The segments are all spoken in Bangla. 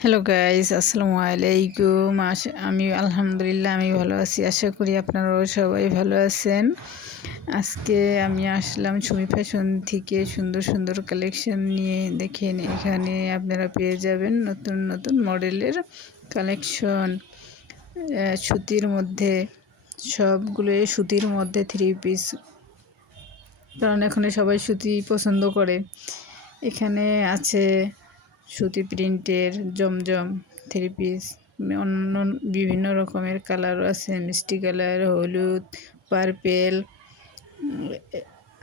হ্যালো গাইস, আসসালামু আলাইকুম। আমি আলহামদুলিল্লাহ আমি ভালো আছি। আশা করি আপনারাও সবাই ভালো আছেন। আজকে আমি আসলাম সুমি ফ্যাশন থেকে সুন্দর সুন্দর কালেকশন নিয়ে। দেখেন, এখানে আপনারা পেয়ে যাবেন নতুন নতুন মডেলের কালেকশন। সুতির মধ্যে, সবগুলোই সুতির মধ্যে থ্রি পিস, কারণ এখানে সবাই সুতি পছন্দ করে। এখানে আছে সুতি প্রিন্টের জমজম থ্রি পিস, অন্য বিভিন্ন রকমের কালারও আছে, মিষ্টি কালার, হলুদ, পার্পেল।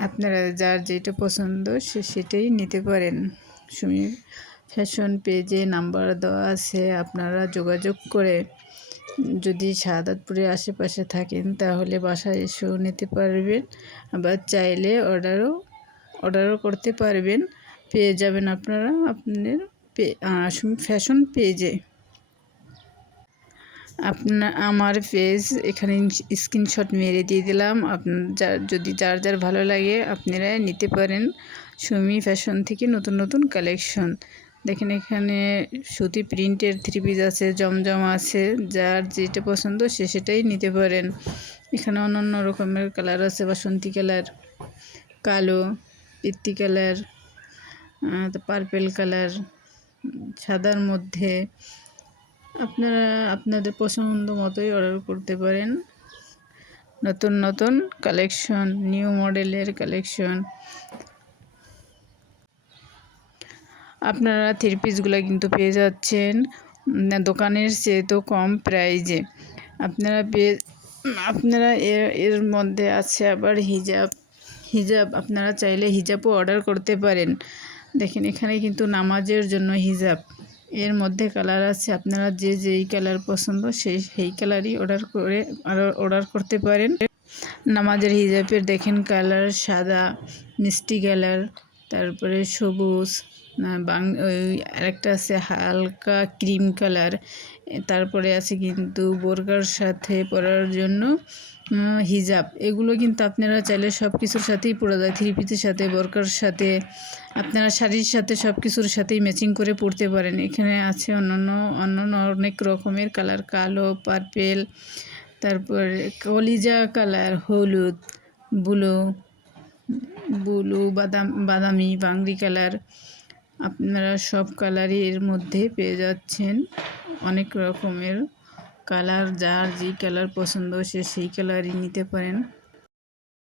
আপনারা যার যেটা পছন্দ সেটাই নিতে পারেন। সুমি ফ্যাশন পেজে নাম্বার দেওয়া আছে, আপনারা যোগাযোগ করে যদি শাহাদাতপুরে আশেপাশে থাকেন তাহলে বাসায় এসেও নিতে পারবেন, আবার চাইলে অর্ডারও করতে পারবেন। পেয়ে যাবেন আপনারা আপনার সুমি ফ্যাশন পেজে। আমার পেজ এখানে স্ক্রিনশট মেরে দিয়ে দিলাম। যদি যার যার ভালো লাগে আপনারা নিতে পারেন সুমি ফ্যাশন থেকে নতুন নতুন কালেকশন। দেখেন, এখানে সুতি প্রিন্টের থ্রি পিস আছে, জমজম আছে, যার যেটা পছন্দ সেটাই নিতে পারেন। এখানে অন্যান্য রকমের কালার আছে, বাসন্তী কালার, কালো, পিত্তি কালার, পার্পেল কালার, সাদার মধ্যে। আপনারা আপনাদের পছন্দ মতোই অর্ডার করতে পারেন। নতুন নতুন কালেকশন, নিউ মডেলের কালেকশন আপনারা থ্রি পিসগুলো কিন্তু পেয়ে যাচ্ছেন দোকানের চেয়ে তো কম প্রাইজে। আপনারা এর মধ্যে আছে আবার হিজাব আপনারা চাইলে হিজাবও অর্ডার করতে পারেন। দেখেন, এখানে কিন্তু নামাজের জন্য হিজাব, এর মধ্যে কালার আছে, আপনারা যেই কালার পছন্দ সেই কালারই অর্ডার করতে পারেন। নামাজের হিজাবের দেখেন কালার সাদা, মিষ্টি কালার, তারপরে সবুজ, আরেকটা আছে হালকা ক্রিম কালার, তারপরে আছে কিন্তু বোরকার সাথে পরার জন্য হিজাব। এগুলো কিন্তু আপনারা চাইলে সব কিছুর সাথেই পরা যায়, থ্রি পিসের সাথে, বোরকার সাথে, আপনারা শাড়ির সাথে সব কিছুর সাথেই ম্যাচিং করে পরতে পারেন। এখানে আছে অন্যান্য অনেক রকমের কালার, কালো, পার্পেল, তারপর কলিজা কালার, হলুদ, ব্লু, বাদামি, বাঙ্গি কালার। আপনারা সব কালারই এর মধ্যে পেয়ে যাচ্ছেন। অনেক রকমের কালার, যার যেই কালার পছন্দ সেই কালারই নিতে পারেন।